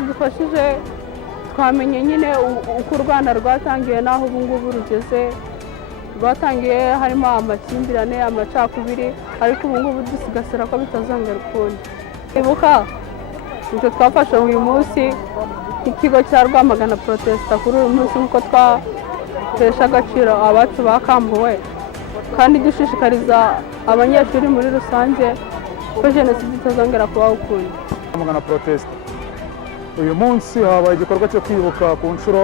badufashije twamenye nyine uko u Rwanda rwatangiye n'aho ubu ngubu rugeze. Rwatangiye harimo amakimbirane, amacakubiri, ariko ubu ngubu dusigasira ko bitazongera ukundi. Ibuka icyo twafashe uyu munsi nk'ikigo cya Rwamagana Protesta kuri uyu munsi nk'uko twatesha agaciro abacu bakambuwe, kandi dushishikariza abanyeshuri muri rusange ko jenoside itazongera kubaho ukundi. Rwamagana Protesta uyu munsi habaye igikorwa cyo kwibuka ku nshuro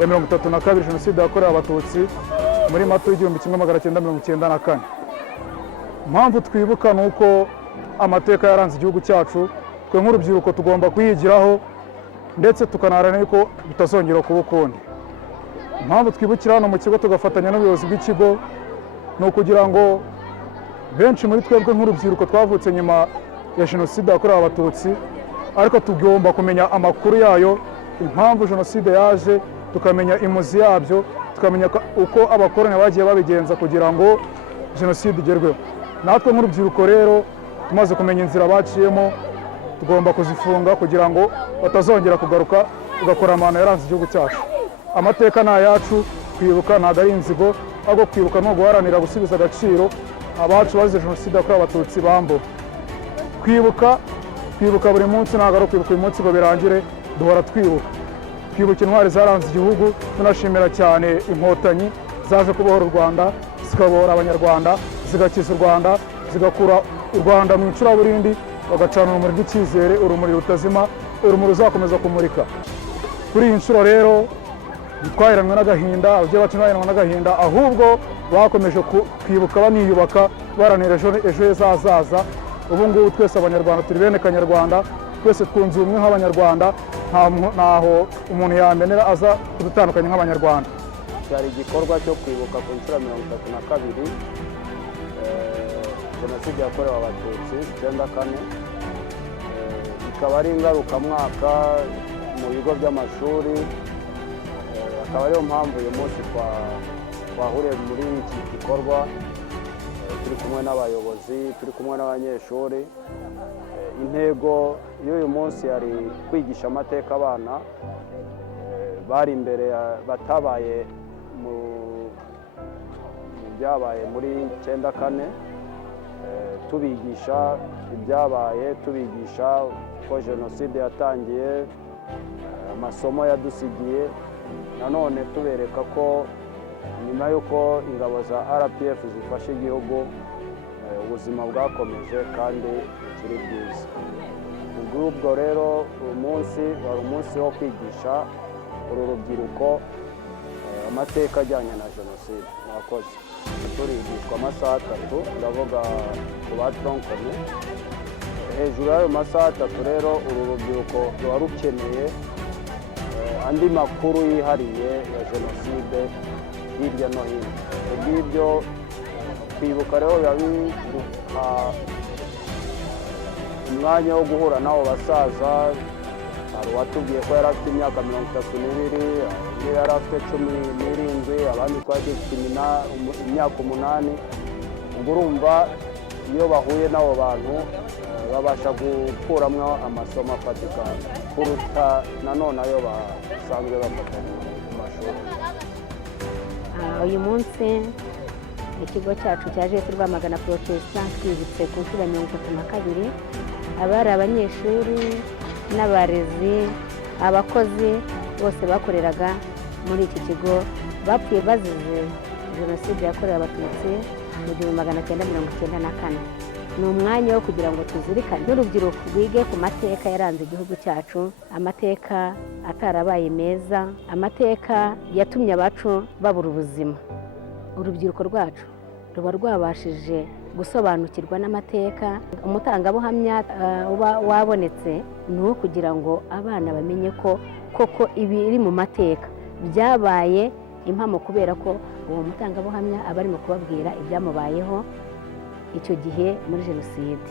ya 32 jenoside yakorewe abatutsi muri Mata 1994. Impamvu twibuka ni uko amateka yaranze igihugu cyacu, twe nk'urubyiruko tugomba kuyigiraho ndetse tukanaharanira ko bitazongera kuba ukundi. Impamvu twibukira hano mu kigo tugafatanya n'ubuyobozi bw'ikigo ni ukugira ngo benshi muri twebwe nk'urubyiruko twavutse nyuma ya jenoside yakorewe abatutsi, ariko tugomba kumenya amakuru yayo, impamvu jenoside yaje, tukamenya imuzi yabyo, tukamenya uko abakoroni bagiye babigenza kugira ngo jenoside igerweho. Natwe nk'urubyiruko rero tumaze kumenya inzira baciyemo, tugomba kuzifunga kugira ngo batazongera kugaruka ugakora amahano yaranze igihugu cyacu. Amateka ni ayacu, kwibuka ntabwo ari inzigo, ahubwo kwibuka ni uguharanira gusubiza agaciro abacu bazize jenoside yakorewe abatutsi bambuwe. Kwibuka buri munsi ntabwo ari ukwibuka uyu munsi ngo birangire, duhora twibuka intwari zaranze igihugu, tunashimira cyane inkotanyi zaje kubohora u Rwanda, zikabohora abanyarwanda, zigakiza u Rwanda, zigakura u Rwanda mu icuraburindi, bagacana urumuri rw'icyizere, urumuri rutazima, urumuri ruzakomeza kumurika. Kuri iyi nshuro rero twaheranwe n'agahinda, ababyeyi bacu baheranwe n'agahinda, ahubwo bakomeje kwibuka baniyubaka, baranira ejo heza hazaza. Ubu ngubu twese abanyarwanda turi bene kanyarwanda, twese twunze ubumwe nk'abanyarwanda, ntaho umuntu yamenera aza kudutandukanya nk'abanyarwanda. Cyari igikorwa cyo kwibuka ku nshuro 32 jenoside yakorewe abatutsi 94. Ikaba ari ingarukamwaka mu bigo by'amashuri, akaba ariyo mpamvu uyu munsi twahuriye muri iki gikorwa, turi kumwe n'abayobozi, turi kumwe n'abanyeshuri. Intego y'uyu munsi yari kwigisha amateka abana bari imbere batabaye mu byabaye muri 94, tubigisha ibyabaye, tubigisha ko jenoside yatangiye, amasomo yadusigiye, nanone tubereka ko nyuma y'uko ingabo za RPF zifashe igihugu, ubuzima bwakomeje kandi bukiri bwiza. Ubwo rero uyu munsi wari umunsi wo kwigisha uru rubyiruko amateka ajyanye na jenoside. Mwakoze. Turigishwa amasaha 3, ndavuga ku ba tronkome. Hejuru y'ayo masaha 3 rero uru rubyiruko ruba rukeneye andi makuru yihariye ya jenoside hirya no hino. Ubwibyo kwibuka rero biba biduha umwanya wo guhura n'abo basaza. Hari uwatubwiye ko yari afite imyaka 32, undi yari afite 17, abandi twari dufite imyaka 8. Ubwo urumva iyo bahuye n'abo bantu babasha gukuramo amasomo afatika kuruta nanone ayo basanzwe bafatanya mu mashuri. Uyu munsi ikigo cyacu cyaje Rwamagana Protesta twibutse ku nshuro ya 32 abari abanyeshuri n'abarezi, abakozi bose bakoreraga muri iki kigo bapfuye bazize jenoside yakorewe abatutsi mu 1994. Ni umwanya wo kugira ngo tuzirikane n'urubyiruko rwige ku mateka yaranze igihugu cyacu, amateka atarabaye meza, amateka yatumye abacu babura ubuzima. Urubyiruko rwacu ruba rwabashije gusobanukirwa n'amateka. Umutangabuhamya wabonetse ni uwo kugira ngo abana bamenye ko koko ibiri mu mateka byabaye impamo, kubera ko uwo mutangabuhamya aba arimo kubabwira ibyamubayeho icyo gihe muri jenoside.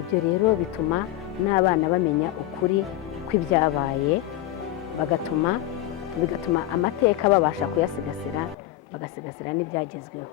Ibyo rero bituma n'abana bamenya ukuri kw'ibyabaye, bigatuma amateka babasha kuyasigasira, bagasigasira n'ibyagezweho.